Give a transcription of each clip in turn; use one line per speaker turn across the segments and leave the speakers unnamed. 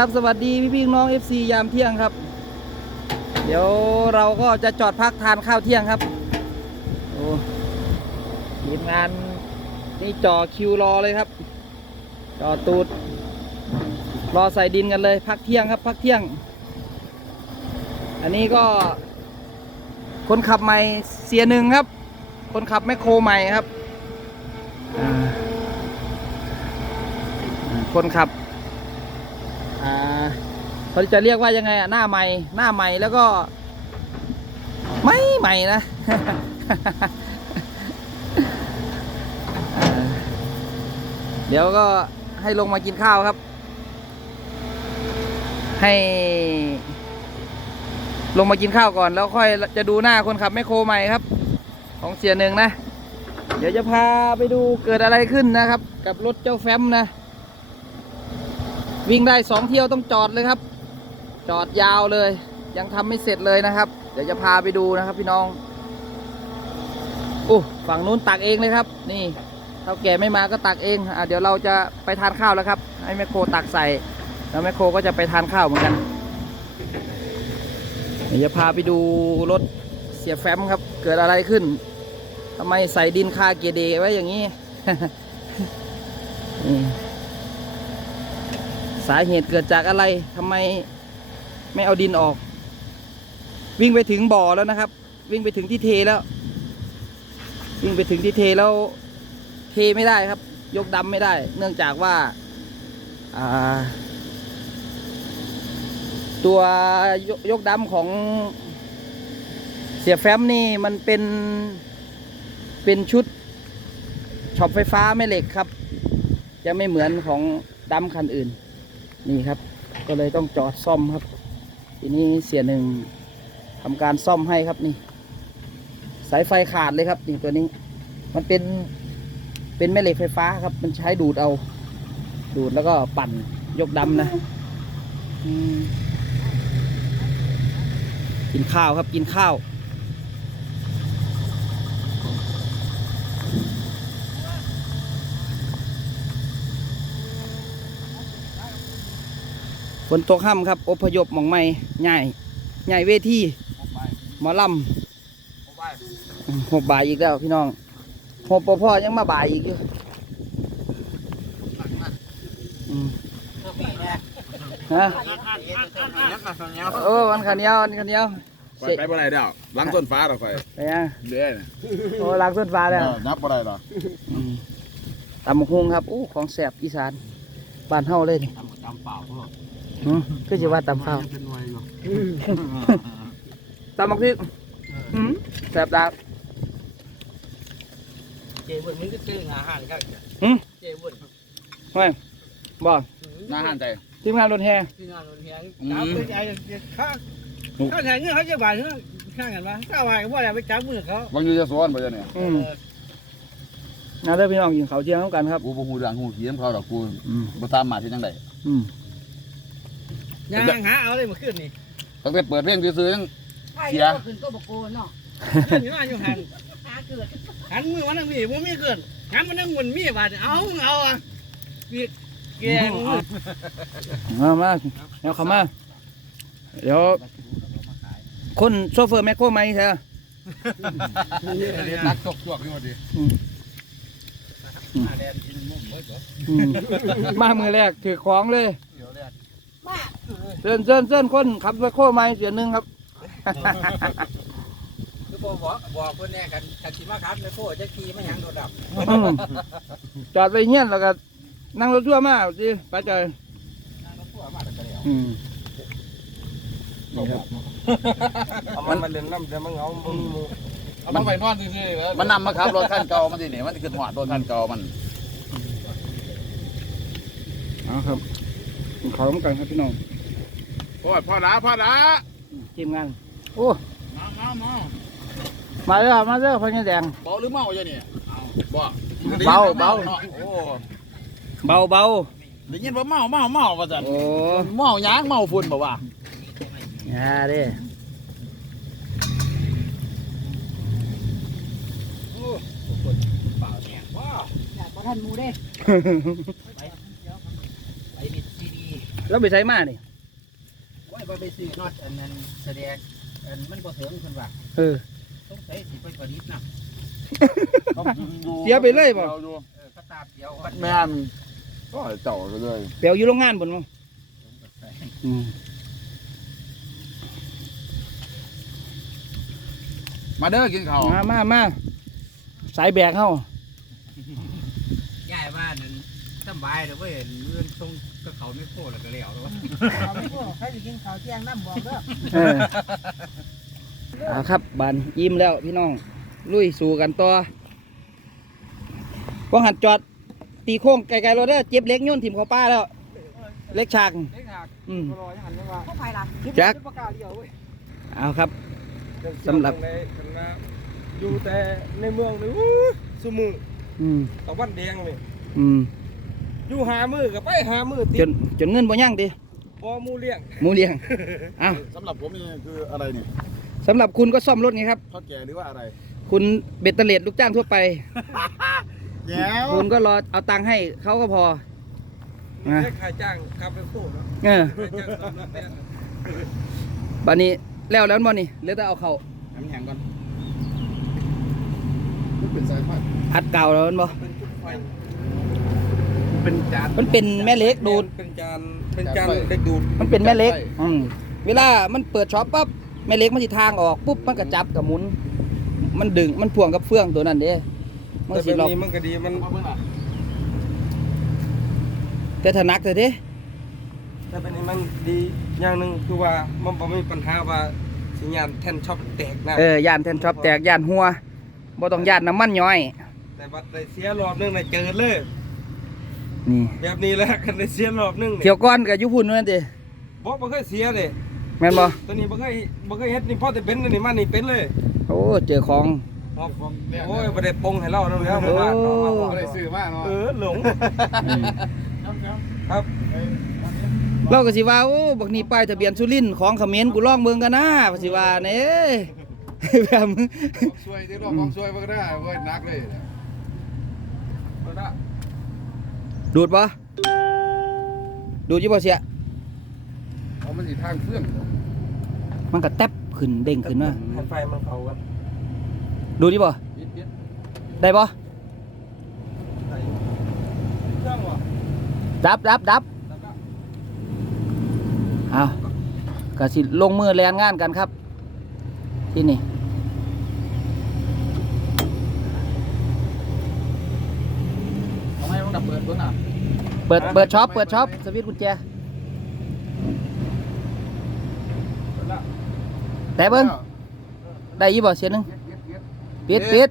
ครับสวัสดีพี่พี่น้อง FC ยามเที่ยงครับ เดี๋ยวเราก็จะจอดพักทานข้าวเที่ยงครับโอ้ทีมงานนี่จ่อคิวรอเลยครับจ่อตูดรอใส่ดินกันเลย พักเที่ยงครับ พักเที่ยง อันนี้ก็ คนขับใหม่เสียหนึ่งครับ คนขับแมคโครใหม่ครับคนขับ เขาจะเรียกว่ายังไงอะหน้าใหม่หน้าใหม่แล้วก็ไม่ใหม่นะเดี๋ยวก็ให้ลงมากินข้าวครับ ให้ ลงมากินข้าวก่อน แล้วค่อยจะดูหน้าคนขับแมคโครใหม่ครับ ของเสียหนึ่งนะ เดี๋ยวจะพาไปดูเกิดอะไรขึ้นนะครับ กับรถเจ้าแฟมนะ วิ่งได้สองเที่ยวต้องจอดเลยครับ จอดยาวเลย ยังทำไม่เสร็จเลยนะครับ เดี๋ยวจะพาไปดูนะครับพี่น้องโอ้ฝั่งนู้นตักเองเลยครับ นี่เท่าแก่ไม่มาก็ตักเองอะเดี๋ยวเราจะไปทานข้าวแล้วครับ ให้แมคโครตักใส่ แล้วแมคโครก็จะไปทานข้าวเหมือนกันเดี๋ยวจะพาไปดูรถเสียแฟ้มครับ เกิดอะไรขึ้นทำไมใส่ดินคาเกียร์เดไว้อย่างนี้นี่สาเหตุเกิดจากอะไรทำไม ไม่เอาดินออก วิ่งไปถึงบ่อแล้วนะครับ วิ่งไปถึงที่เทแล้ว วิ่งไปถึงที่เทแล้ว เทไม่ได้ครับ ยกดำไม่ได้ เนื่องจากว่าตัวยยกดำของเสียแฟ้มนี่มันเป็นเป็นชุดช็อปไฟฟ้าแม่เหล็กครับจะไม่เหมือนของดำคันอื่น นี่ครับ ก็เลยต้องจอดซ่อมครับ ทีนี้เสียหนึ่งทำการซ่อมให้ครับนี่ สายไฟขาดเลยครับนี่ตัวนี้ มันเป็นเป็นแม่เหล็กไฟฟ้าครับ มันใช้ดูดเอา ดูดแล้วก็ปั่นยกดำนะกินข้าวครับกินข้าว ฝนตกค่ำครับ อพยพหมองไม่ใหญ่ใหญ่เวทีหมอลำอืมหกบ่ายอีกแล้วพี่น้องหกปพ่อยังมาบ่ายอีกอยู่อืมฮะโอ้วันขันเหนียววันขันเหนียว
ไปไปบ่ได้เด้อหลังต้นฟ้าเราไป
ไปยัง
เด้อ
โอ้ล้างต้นฟ้าแล้ว
นับบ่ได้หรอ
อืมตำบักฮุงครับอู้ของแสบอีสานบ้านเฮาเลยนี่
ตำเปล่า พวก
อืมก็จะว่าตำข้าว
เป็นหน่วยอยู่
ตำบักพริกอืมแสบดาบ
เจ้าบุญมึงก็ซื้ออาหารกัน
หืม
เจ้าบุญ
เฮ้ยบอก
น่าหันใจ
ทีมงานรถแห่
ที่งานโรงเรียน
อืม
จับไปไอ้ข้าข้าแทนเงี้ยเขาจะบาดเงี้ยข้างกันวะข้าวายก็ว่าอะไรไปจับมือเขา
บางอยู่จะสอนบ่จ้ะเนี่ย
อืมนะเด้อพี่น้องกินข้าวเที่ยงน้ำกันครับ
กูบ่ฮู้เรื่องฮู้เขียมเขาดอกกู
อืม
บ่ตามมาที่จังได๋
อืม
ย่างหาเอาเลยมาขึ้นนี่
ตั้งแต่เปิดเพลงซื่อๆยังเสีย
ขึ้นก็บอกโกนเนาะ
ขึ้นอยู่หน้าอยู่หัน
หาเกิด
หันมือมันนั่งมีมือมีเกินหันมันนั่งมันมีบาดเอาเอาอะเกียแกงมือ
มามาเดี๋ยวเข้ามา เดี๋ยวคนโซเฟอร์แมคโครไหมเธอ
นักจกจวกอยู่ดิ
อืมมามือแรกถือของเลย
บ้า
เส้นเส้นเส้นคนขับแมคโครไหมเสียหนึ่งครับ
คือบอกบอกคนแน่กันกันสิมาครับในโคจะขี่ไม่ยังโดดดับ
อืมจอดไปเงี้ยนแล้วก็นั่งรถทั่วร์มาสิไปเจอ
นั่งรถพ่วงมาแต่ก็แล้ว
อืมนี่ครับ
มันมันเล่นน้ำแต่มันเอาบ่มีมู
เอามันไปนอนซื่อๆแล้วมันนำมาขับรถคันเก่ามันสินี่มันสิขึ้นฮอดรถคันเก่ามัน
เอาครับกินข้าวร่วมกันครับพี่น้อง
โอ้ยพ่อละพ่อละ
ทีมงานโอ้
มามามา
มาเด้อมาเด้อพ่อเนี่ยแดง
เบาหรือเมาจ้ะเนี่ยบ่
เบาเบา
โอ้
เบาเบา
ได้ยินว่าเมาเมาเมาว่าซั่น
โอ้
เมาหยางเมาฝุ่นบ่ว่า
ยาเด้
เปล่าเนี่ยว้าว
อยากบ่ทันหมูเด้
ไอ้นี่ซีดี
แล้วไปใช้มานี่
ว่าบ่ไปซื้อน็อตอันนั้นแสดงอันมันบ่ถึงเพิ่นว่า
เออ
สงสัยสิไปประดิษฐ์นะ
เสียไปเลยบ่
เออก็ตาบเดียวว่า
แม่นก็เจ้าไปเลย
เปียวอยู่โรงงานบนมั้งอืม
มาเด้อกินข้าว
มามามาสายแบกเข้า
ย้ายว่านั่น สำบายเด้อเว้ยเงินส่งก็เขาไม่โคแล้วก็แล้วแล้ว
เขาไม่พูดใครจะกินข้าวเที่ยงน้ำบอกเด้อ
เออเอาครับบานยิ้มแล้วพี่น้อง ลุยสู่กันต่อว่างหันจอด ตีโค้งไกลๆรถเด้อเจ็บเล็กโย่นถิ่มเขาป้าแล้ว เล็กฉากอืม
พวกใครล่ะ
แจ็คเอาครับ สำหรับ
อยู่แต่ในเมืองนี่อู้สมือ
อืม
ตะวันแดงนี่
อืม
อยู่หามือกับไปหามือติ
จ
ด
นจนเงินบ่ยั่งดิ
บ่หมูเลี้ยง
หมูเลี้ยงเอา
สำหรับผมนี่คืออะไรนี่
สำหรับคุณก็ซ่อมรถไงครับ
ข้าวแก่หรือว่าอะไร
คุณเบ็ดเตอร์เลดลูกจ้างทั่วไป
แย้ว
คุณก็รอเอาตังค์ให้เขาก็พอ
นี่ได้ค่าจ้างคาเฟ่โซ่เนาะ
เออ
ค่าจ้างสำนักเนี่ย
บัดนี้แล้วแล้วบ่นี่เหลือแต่เอาเขา
น้ำแข็งก่อนมันเป็นสายพันธุ์
อัดเก่าแล้วมันบ่
เป็นจุดไฟ
เป็นจาน
มันเป็นแม่เหล็กดูด
เป็นจานเป็นจานเด็กดูด
มันเป็นแม่เหล็ก
ใช่
อืมเวลามันเปิดช็อปปั๊บแม่เหล็กมันสิทางออกปุ๊บมันก็จับกับหมุน มันดึงมันพ่วงกับเฟืองตัวนั้นเด้มัน
แต่
สิ
แบบ
ล็อก
นี้มันก็ดีมัน
มาเมื่อไหร่
แต่ถ้าหนักแต่เด้
แต่แบบนี้มันดีอย่างหนึ่งคือว่ามันบ่มีปัญหาว่าสัญญาณแท่นช็อปแตกนะ
เออย่านแทนช็อปแตกย่านหัวบ่ต้องย่านน้ำมันย้อย
แต่บัดได้เสียรอบหนึงได้เจอเลย
นี่
แบบนี้แหละกันได้เสียรอบหนึงนี่
เที่ยวก้อนกับยุพุ่นนั่นเด้
บ่บ่เคยเสียเลย
แม่นบ่
ตัวนี้บ่เคยบ่เคยเฮ็ดนี่พอแต่เป็นอันนี่มานี่เป็นเลย
โอ้เจอของ
ครับโอ้ยบ่ได้ปงให้เราแล้วแล้ว
โอ้
มาเนาะมา
ไม่ได้ซื้อมากเนาะ
เออหลงครับ
เราก็สิว่าโอ้บักนี้ป้ายทะเบียนสุรินทร์ของเขมรกูลองเบิ่งกันนะว่าสิว่าเน่ แบบ
ของช่วยที่รอบของช่วยมันก็ได้เว้ยนักเลย
เปิดละ
ดูดบ่ดูดอยู่บ่เสีย
เอามันสิทางเครื่อง
มันก็แตบขึ้นเด้งขึ้นมา
ให้ไฟมันเข้ากัน
ดูดิบ่
ปิดปิด
ได้บ่
เครื่องบ่
ดับดับดับ
แล้วก็
เอาก็สิลงมือแลนงานกันครับ ที่นี่
ทำไมมันดับเบิดเบิ่งอะ
เปิดเปิดช็อปเปิดช็อปสวิตช์กุญแจ
เปิดละ
แต่เบิ่งได้ยี่บ่เสียหนึง
เย็ดเย็ดเย็ด
ปิด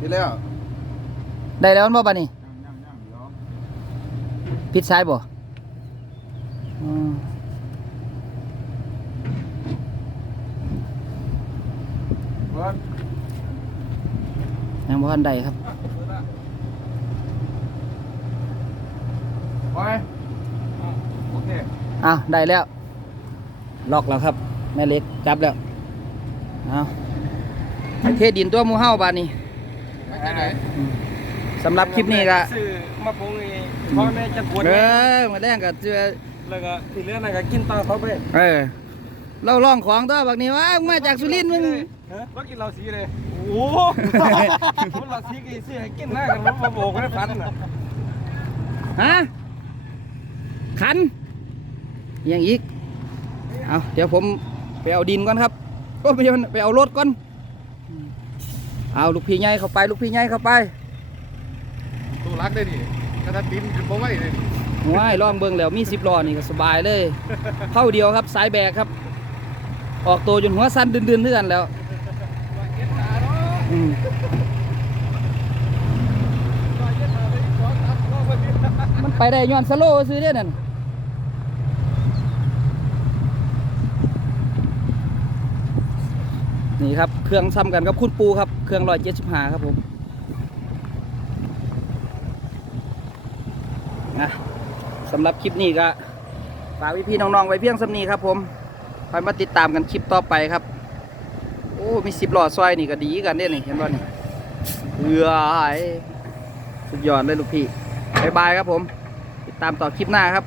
ปิด
ปิดแล้ว
ได้แล้วมันบ่บัดนี้
ย่างย่างย่างเดี๋ยว
ปิดซ้ายบ่อืม
เปิด
ยังบ่ทันได้ครับ
อะเปิดละ
ไปโอเค
อ้าวได้แล้ว ล็อกแล้วครับ แม่เล็กจับแล้วเอาเทดินตัวหมูเฮาบานนี้
ไปที่ไหน
อืมสำหรับคลิปนี้ก็
ซื้อมาปรุงเองพ่อแม่จะปวด
เอ
แม่
อมาแดงก็เจอ
แล้วก็ที่เหลือนั่นก็กินตามเขาไป
เออเราลองของตัวบักนี้ว่ามึงมาจากสุรินทร์มึง
ฮะก็กินเหล้าสีเลยโอ้โหคนเหล้าสีกี่สีให้กินหน้ากันมันมาโบกให้พันน่ะ
ฮะ ขันอยังอีกเอาเดี๋ยวผมไปเอาดินก่อนครับก็ไปเอาไปเอารถก่อนเอาลูกพี่ใหญ่เข้าไปลูกพี่ใหญ่เข้าไป
ตู้รักได้ดิกระทันดินจะบ่ไหวเลยดิ
ว้ายลองเบิ่งแล้วมีสิบล้อนี่ก็สบายเลยเข้าเดียวครับสายแบกครับ ออกตัวจนหัวสั้นดืนๆเท่ากันแล้วอืมมันไปได้ย้อนสโลว์ซื้อเด้อนั่น นี่ครับเครื่องซ้ำกันกับคุณปูครับเครื่องร้อยเจ็ดสิบห้าครับผมนะสำหรับคลิปนี้ก็ฝากพี่ๆน้องๆไว้เพียงสำนีครับผมคอยมาติดตามกันคลิปต่อไปครับ โอ้มีสิบหลอดซอยนี่ก็ดีกันเด้นี่เห็นป่นี่เอือยสุดยอดเลยลูกพี่บายบายครับผม ติดตามต่อคลิปหน้าครับ